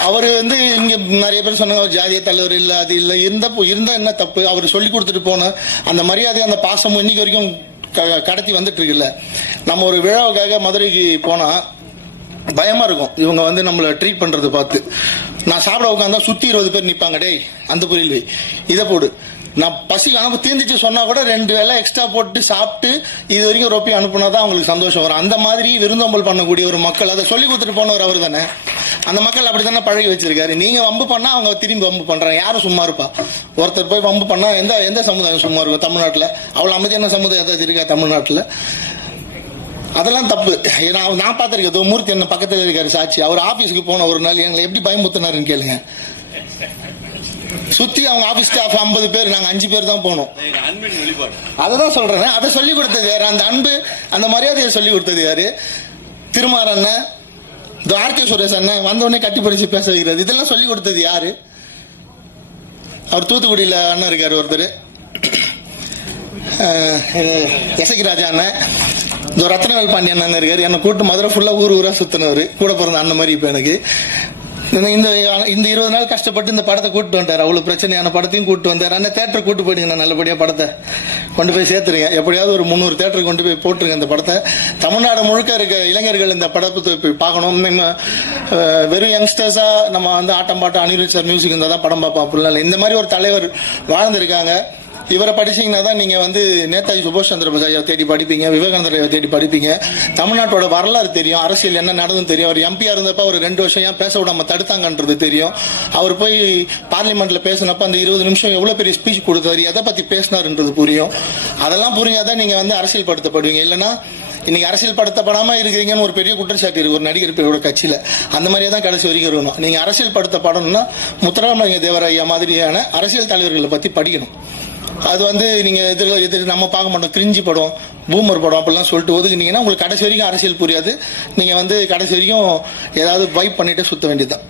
அவர் வந்து இங்க நிறைய பேர் சொன்னாங்க அவர் ஜாதிய தலைவர் இல்ல அது இல்ல இருந்த இருந்தா என்ன தப்பு? அவர் சொல்லி கொடுத்துட்டு போன அந்த மரியாதை அந்த பாசமும் இன்னைக்கு வரைக்கும் க- கடத்தி வந்துட்டு இருக்குல்ல. நம்ம ஒரு விழாவுக்காக மதுரைக்கு போனா பயமா இருக்கும். இவங்க வந்து நம்மளை ட்ரீட் பண்றது பார்த்து. நான் சாப்பிட உட்காந்தா சுத்தி இருபது பேர் நிப்பாங்க டேய் அந்த பொரியல் இதை போடு. நான் பசி அனுப்ப தீர்ந்துச்சு சொன்னா கூட ரெண்டு வேளை எக்ஸ்ட்ரா போட்டு சாப்பிட்டு இது வரைக்கும் ரொப்பி அனுப்புனா தான் அவங்களுக்கு சந்தோஷம் வரும். அந்த மாதிரி விருந்தோம்பல் பண்ணக்கூடிய ஒரு மக்கள் அதை சொல்லி கொடுத்துட்டு போனவர் அவர் தானே? அந்த மக்கள் அப்படி தானே பழகி வச்சிருக்காரு. நீங்க வம்பு பண்ணா அவங்க திரும்பி வம்பு பண்றாங்க. யாரும் சும்மா இருப்பா? ஒருத்தர் போய் வம்பு பண்ணா எந்த எந்த சமுதாயம் சும்மா இருக்கும்? தமிழ்நாட்டில். அவ்வளவு அமைதியான சமுதாயம் ஏதாவது இருக்கா தமிழ்நாட்டில்? அதெல்லாம் தப்பு. ஏன்னா அவர் நான் பார்த்துருக்கேன். மூர்த்தி என்ன பக்கத்தில் இருக்காரு சாட்சி. அவர் ஆபீஸ்க்கு போன ஒரு நாள் எங்களை எப்படி பயமுத்தினாருன்னு கேளுங்க. சுத்தி அவங்க ஆபீஸ் ஸ்டாஃப் ஐம்பது பேர் நாங்க அஞ்சு பேர் தான் போனோம். அதான் அதை தான் சொல்றேன். அதை சொல்லி கொடுத்தது யாரு? அந்த அன்பு அந்த மரியாதையை சொல்லி கொடுத்தது யாரு? திருமார் இந்த ஆர்கே சுரேஷ் அண்ணன் வந்த கட்டி பிடிச்சி பேச வைக்கிறது. இதெல்லாம் சொல்லி கொடுத்தது யாரு? அவர் தூத்துக்குடியில் அண்ணன் இருக்கார் ஒருத்தர். எசகிராஜா அண்ணன் இந்த ரத்னவேல் பாண்டியன் அண்ணன் இருக்கார். என்னை கூட்டு மதுரை ஃபுல்லாக ஊர் ஊராக சுற்றினவர் கூட பிறந்த அண்ணன் மாதிரி இப்போ எனக்கு. இந்த இந்த இருபது நாள் கஷ்டப்பட்டு இந்த படத்தை கூட்டு வந்தார் அவ்வளவு பிரச்சனையான படத்தையும் கூட்டு வந்தார் அண்ணன் தேட்டர் கூட்டு போயிடுங்க நல்லபடியா படத்தை கொண்டு போய் சேர்த்துருங்க. எப்படியாவது ஒரு முந்நூறு தேட்டருக்கு கொண்டு போய் போட்டுருங்க இந்த படத்தை. தமிழ்நாடு முழுக்க இருக்க இளைஞர்கள் இந்த படத்தை போய் பார்க்கணும். நம்ம, வெறும் யங்ஸ்டர்ஸா நம்ம வந்து ஆட்டம் பாட்டம் அனிருத் சார் மியூசிக் இருந்தால் தான் படம் பார்ப்போம் அப்படிலாம் இந்த மாதிரி ஒரு தலைவர் வாழ்ந்திருக்காங்க. இவரை படிச்சீங்கன்னா தான் நீங்க வந்து நேதாஜி சுபாஷ் சந்திர போஸ் ஐயா தேடி படிப்பீங்க விவேகானந்தர் ஐயா தேடி படிப்பீங்க. தமிழ்நாட்டோட வரலாறு தெரியும் அரசியல் என்ன நடந்ததுன்னு தெரியும். அவர் எம்பியா இருந்தப்ப ஒரு ரெண்டு வருஷம் ஏன் பேச விடாம தடுத்தாங்கன்றது தெரியும். அவர் போய் பார்லிமெண்ட்ல பேசினப்ப அந்த இருபது நிமிஷம் எவ்வளவு பெரிய ஸ்பீச் கொடுத்தாரு எதை பத்தி பேசினாருன்றது புரியும். அதெல்லாம் புரியாதான் நீங்க வந்து அரசியல் படுத்தப்படுவீங்க இல்லைன்னா இன்னைக்கு அரசியல் படுத்தப்படாம இருக்கிறீங்கன்னு ஒரு பெரிய குற்றச்சாட்டு இருக்கு. ஒரு நடிகர் பேரோட கட்சியில. அந்த மாதிரியே தான் கடைசி வரைக்கும் இருக்கணும். நீங்க அரசியல் படுத்தப்படணும்னா முத்துராமலிங்க தேவராயா மாதிரியான அரசியல் தலைவர்களை பத்தி படிக்கணும். அது வந்து நீங்க இதுல இது நம்ம பார்க்க மாட்டோம். கிரிஞ்சி படம் பூமர் படம் அப்படிலாம் சொல்லிட்டு ஒதுக்குனீங்கன்னா உங்களுக்கு கடைசி வரைக்கும் அரசியல் புரியாது. நீங்க வந்து கடைசி வரைக்கும் ஏதாவது வைப் பண்ணிட்டு சுத்த வேண்டியதுதான்.